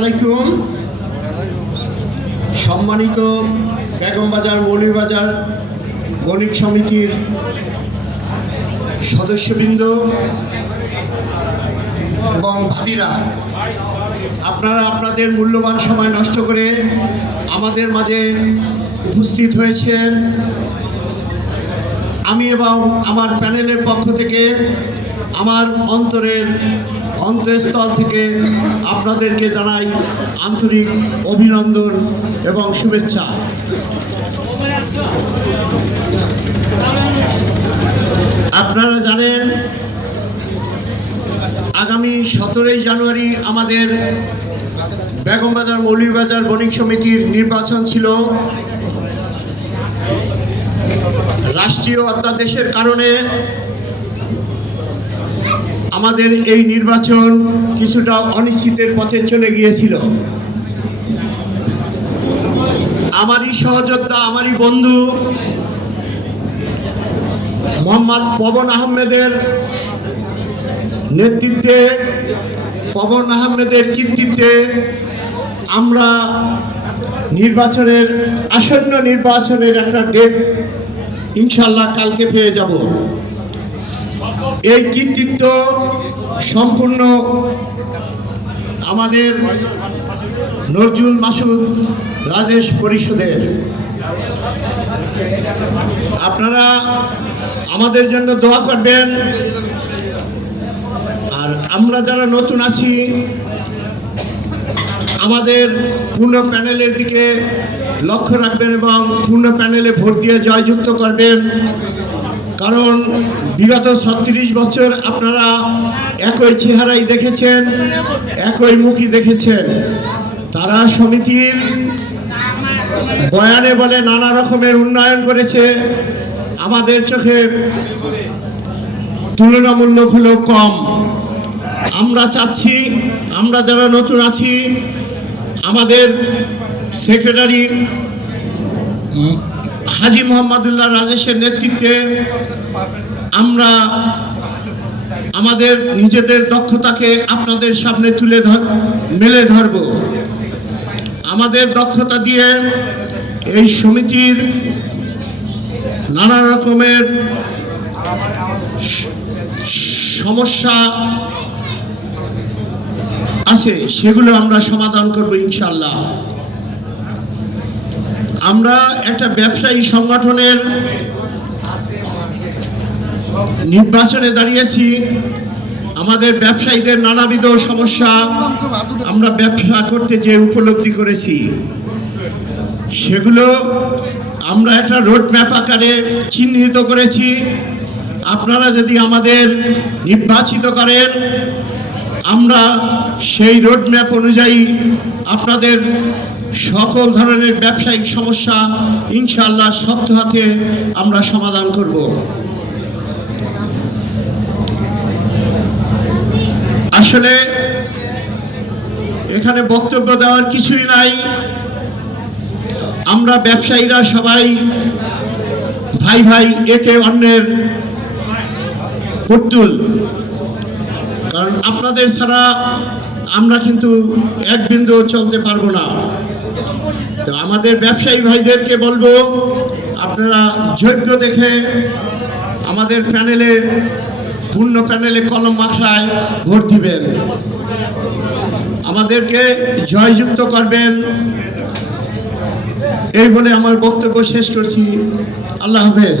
আলাইকুম। সম্মানিত বেগমবাজার মৌলভীবাজার বণিক সমিতির সদস্যবৃন্দ এবং ভাবিরা, আপনারা আপনাদের মূল্যবান সময় নষ্ট করে আমাদের মাঝে উপস্থিত হয়েছেন। আমি এবং আমার প্যানেলের পক্ষ থেকে আমার অন্তঃস্থল থেকে আপনাদেরকে জানাই আন্তরিক অভিনন্দন এবং শুভেচ্ছা। আপনারা জানেন, আগামী 17 জানুয়ারি আমাদের বেগমবাজার মৌলভীবাজার বণিক সমিতির নির্বাচন ছিল। রাষ্ট্রীয় অধ্যাদেশের কারণে আমাদের এই নির্বাচন কিছুটা অনিশ্চিতের পথে চলে গিয়েছিল। আমারই সহযোদ্ধা, আমারই বন্ধু মোহাম্মদ পবন আহমেদের নেতৃত্বে, পবন আহমেদের কৃতিত্বে আমরা আসন্ন নির্বাচনের একটা ডেট ইনশাল্লাহ কালকে পেয়ে যাব। এই কৃতিত্ব সম্পূর্ণ আমাদের নজরুল মাসুদ রাজেশ পরিষদের। আপনারা আমাদের জন্য দোয়া করবেন। আর আমরা যারা নতুন আছি, আমাদের পূর্ণ প্যানেলের দিকে লক্ষ্য রাখবেন এবং পূর্ণ প্যানেলে ভোট দিয়ে জয়যুক্ত করবেন। কারণ বিগত 36 বছর আপনারা একই চেহারাই দেখেছেন, একই মুখী দেখেছেন। তারা সমিতির বয়ানে বলে নানা রকমের উন্নয়ন করেছে, আমাদের চোখে তুলনামূলক হলেও কম। আমরা চাচ্ছি, আমরা যারা নতুন আছি, আমাদের সেক্রেটারি হাজী মোহাম্মদুল্লাহ রাজেশের নেতৃত্বে আমরা আমাদের নিজেদের দক্ষতাকে আপনাদের সামনে মেলে ধরব। আমাদের দক্ষতা দিয়ে এই সমিতির নানা রকমের সমস্যা আছে, সেগুলো আমরা সমাধান করব ইনশাল্লাহ। আমরা একটা ব্যবসায়ী সংগঠনের নির্বাচনে দাঁড়িয়েছি। আমাদের ব্যবসায়ীদের নানাবিধ সমস্যা আমরা ব্যবসা করতে যে উপলব্ধি করেছি, সেগুলো আমরা একটা রোডম্যাপ আকারে চিহ্নিত করেছি। আপনারা যদি আমাদের নির্বাচিত করেন, আমরা সেই রোডম্যাপ অনুযায়ী আপনাদের সকল ধরনের ব্যবসায়িক সমস্যা ইনশাআল্লাহ শক্ত হাতে আমরা সমাধান করব। আসলে এখানে বক্তব্য দেওয়ার কিছুই নাই। আমরা ব্যবসায়ীরা সবাই ভাই ভাই, একে অন্যের পুতুল। কারণ আপনাদের ছাড়া আমরা কিন্তু এক বিন্দু চলতে পারবো না। তো আমাদের ব্যবসায়ী ভাইদেরকে বলবো, আপনারা যোগ্য দেখে আমাদের প্যানেলে, পূর্ণ প্যানেলে কলম মাথায় ভোট দিবেন, আমাদেরকে জয়যুক্ত করবেন। এই বলে আমার বক্তব্য শেষ করছি। আল্লাহ হাফেজ।